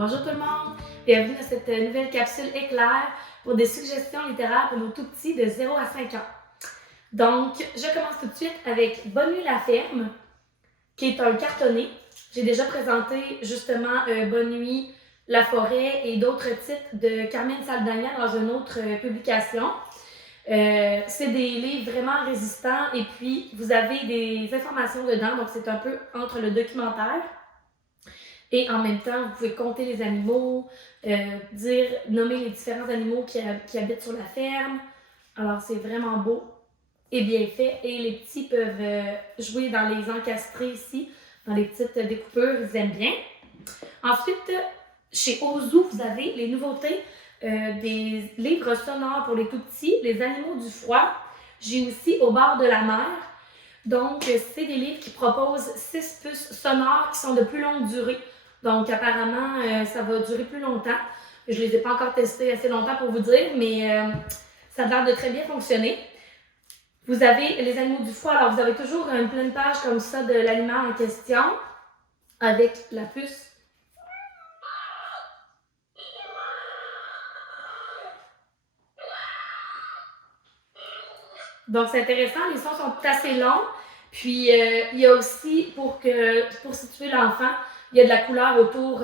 Bonjour tout le monde, bienvenue dans cette nouvelle capsule éclair pour des suggestions littéraires pour nos tout-petits de 0 à 5 ans. Donc, je commence tout de suite avec Bonne nuit la ferme, qui est un cartonné. J'ai déjà présenté justement Bonne nuit, la forêt et d'autres titres de Carmen Saldana dans une autre publication. C'est des livres vraiment résistants et puis vous avez des informations dedans, donc c'est un peu entre le documentaire. Et en même temps, vous pouvez compter les animaux, nommer les différents animaux qui habitent sur la ferme. Alors, c'est vraiment beau et bien fait. Et les petits peuvent jouer dans les encastrés ici, dans les petites découpures, ils aiment bien. Ensuite, chez Ozu, vous avez les nouveautés des livres sonores pour les tout-petits, les animaux du froid. J'ai aussi Au bord de la mer. Donc, c'est des livres qui proposent 6 puces sonores qui sont de plus longue durée. Donc, apparemment, ça va durer plus longtemps. Je ne les ai pas encore testés assez longtemps pour vous dire, mais ça a l'air de très bien fonctionner. Vous avez les animaux du froid. Alors, vous avez toujours une pleine page comme ça de l'animal en question avec la puce. Donc, c'est intéressant. Les sons sont assez longs. Puis, il y a aussi, pour situer l'enfant, il y a de la couleur autour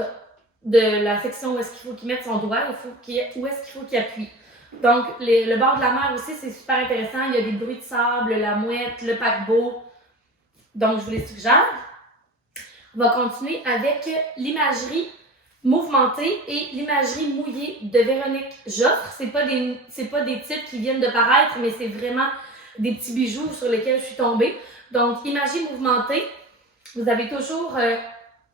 de la section où est-ce qu'il faut qu'il mette son doigt, où est-ce qu'il faut qu'il appuie. Donc, le bord de la mer aussi, c'est super intéressant. Il y a des bruits de sable, la mouette, le paquebot. Donc, je vous les suggère. On va continuer avec l'imagerie mouvementée et l'imagerie mouillée de Véronique Joffre. C'est pas des titres qui viennent de paraître, mais c'est vraiment des petits bijoux sur lesquels je suis tombée. Donc, imagerie mouvementée, vous avez toujours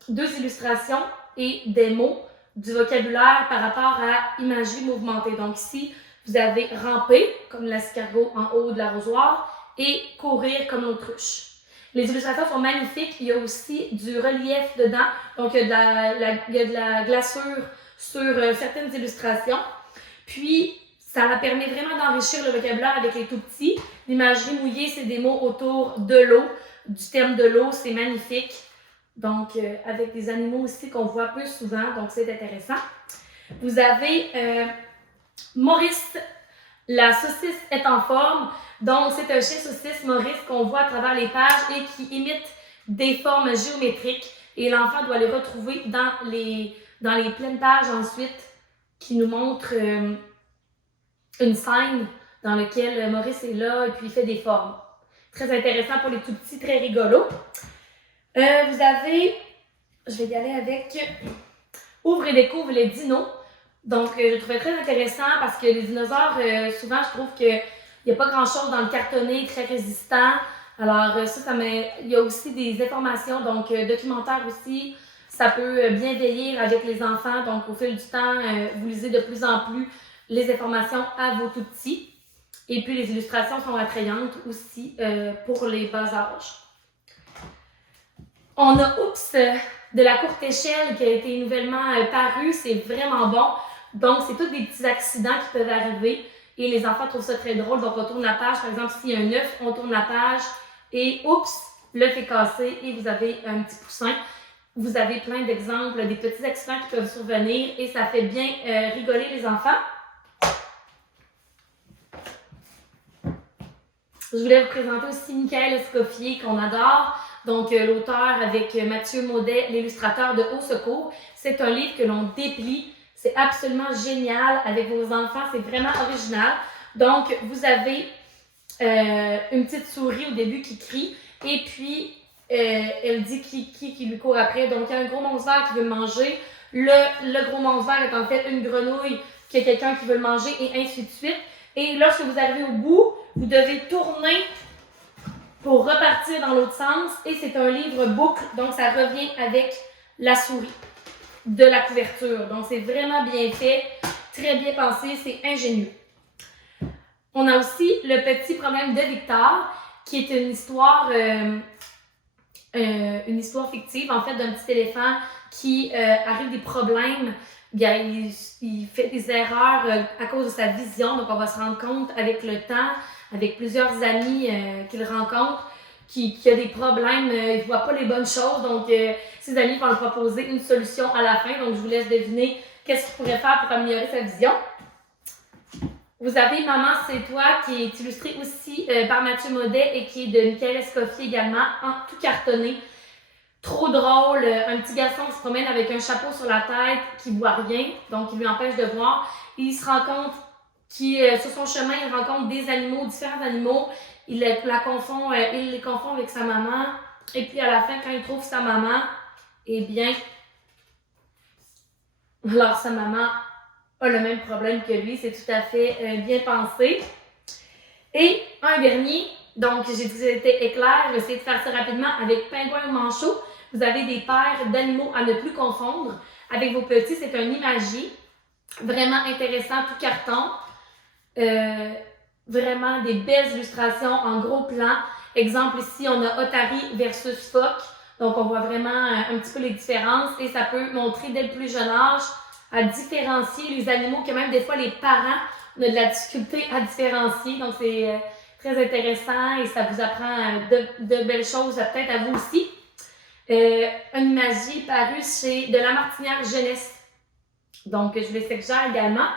2 illustrations et des mots, du vocabulaire par rapport à imagerie mouvementée. Donc ici, vous avez ramper, comme l'escargot en haut de l'arrosoir, et courir comme l'autruche. Les illustrations sont magnifiques. Il y a aussi du relief dedans. Donc, il y a de la glaçure sur certaines illustrations. Puis, ça permet vraiment d'enrichir le vocabulaire avec les tout-petits. L'imagerie mouillée, c'est des mots autour de l'eau, du thème de l'eau. C'est magnifique. Donc, avec des animaux aussi qu'on voit peu souvent. Donc, c'est intéressant. Vous avez Maurice, la saucisse est en forme. Donc, c'est un chien saucisse Maurice qu'on voit à travers les pages et qui imite des formes géométriques. Et l'enfant doit les retrouver dans les pleines pages ensuite qui nous montrent une scène dans laquelle Maurice est là et puis il fait des formes. Très intéressant pour les tout petits, très rigolo. Vous avez, je vais y aller avec Ouvre et découvre les dinos. Donc, je trouvais très intéressant parce que les dinosaures, souvent, je trouve qu'il n'y a pas grand-chose dans le cartonné, très résistant. Alors, il y a aussi des informations, donc documentaires aussi. Ça peut bien vieillir avec les enfants. Donc, au fil du temps, vous lisez de plus en plus les informations à vos tout-petits. Et puis, les illustrations sont attrayantes aussi pour les bas âges. On a Oups de la courte échelle qui a été nouvellement paru. C'est vraiment bon. Donc, c'est tous des petits accidents qui peuvent arriver et les enfants trouvent ça très drôle. Donc, on tourne la page. Par exemple, s'il y a un œuf, on tourne la page et oups, l'œuf est cassé et vous avez un petit poussin. Vous avez plein d'exemples, des petits accidents qui peuvent survenir et ça fait bien rigoler les enfants. Je voulais vous présenter aussi Michael Escoffier qu'on adore. Donc, l'auteur avec Mathieu Maudet, l'illustrateur de Au secours. C'est un livre que l'on déplie. C'est absolument génial avec vos enfants. C'est vraiment original. Donc, vous avez une petite souris au début qui crie. Et puis, elle dit qui lui court après. Donc, il y a un gros monstre vert qui veut le manger. Le gros monstre vert est en fait une grenouille qui a quelqu'un qui veut le manger et ainsi de suite. Et lorsque vous arrivez au bout, vous devez tourner pour repartir dans l'autre sens. Et c'est un livre boucle, donc ça revient avec la souris de la couverture. Donc, c'est vraiment bien fait, très bien pensé, c'est ingénieux. On a aussi Le petit problème de Victor, qui est une histoire fictive, en fait, d'un petit éléphant qui arrive des problèmes. Bien, il fait des erreurs à cause de sa vision. Donc, on va se rendre compte avec le temps, avec plusieurs amis qu'il rencontre, qui a des problèmes, il ne voit pas les bonnes choses. Donc, ses amis vont lui proposer une solution à la fin. Donc, je vous laisse deviner qu'est-ce qu'il pourrait faire pour améliorer sa vision. Vous avez Maman, c'est toi, qui est illustrée aussi par Mathieu Maudet et qui est de Michael Escoffier également, en tout cartonné. Trop drôle, un petit garçon qui se promène avec un chapeau sur la tête, qui voit rien, donc il lui empêche de voir. Il se rend compte sur son chemin, il rencontre des animaux, différents animaux. Il les confond avec sa maman. Et puis à la fin, quand il trouve sa maman, eh bien, alors sa maman a le même problème que lui, c'est tout à fait bien pensé. Et un dernier, donc j'ai dit que c'était éclair, je vais essayer de faire ça rapidement avec Pingouin ou Manchot. Vous avez des paires d'animaux à ne plus confondre avec vos petits, c'est un imagier, vraiment intéressant, tout carton. Vraiment des belles illustrations en gros plan. Exemple ici, on a Otari versus phoque. Donc, on voit vraiment un petit peu les différences et ça peut montrer dès le plus jeune âge à différencier les animaux que même des fois les parents ont de la difficulté à différencier. Donc, c'est très intéressant et ça vous apprend de belles choses, peut-être à vous aussi. Un imagier paru chez De la Martinière Jeunesse. Donc, je les suggère également.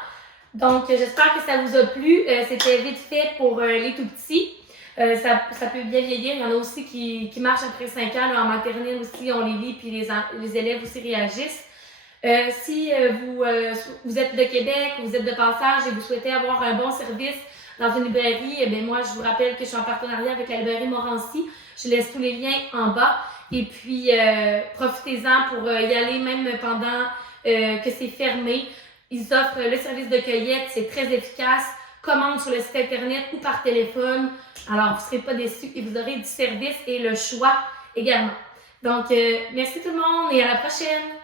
Donc, j'espère que ça vous a plu. C'était vite fait pour les tout-petits. Ça peut bien vieillir. Il y en a aussi qui marchent après 5 ans. Là, en maternelle aussi, on les lit, puis les élèves aussi réagissent. Si vous êtes de Québec, vous êtes de passage et vous souhaitez avoir un bon service dans une librairie, eh bien moi, je vous rappelle que je suis en partenariat avec la librairie Morancy. Je laisse tous les liens en bas. Et puis, profitez-en pour y aller même pendant que c'est fermé. Ils offrent le service de cueillette, c'est très efficace. Commande sur le site internet ou par téléphone. Alors, vous ne serez pas déçus et vous aurez du service et le choix également. Donc, merci tout le monde et à la prochaine!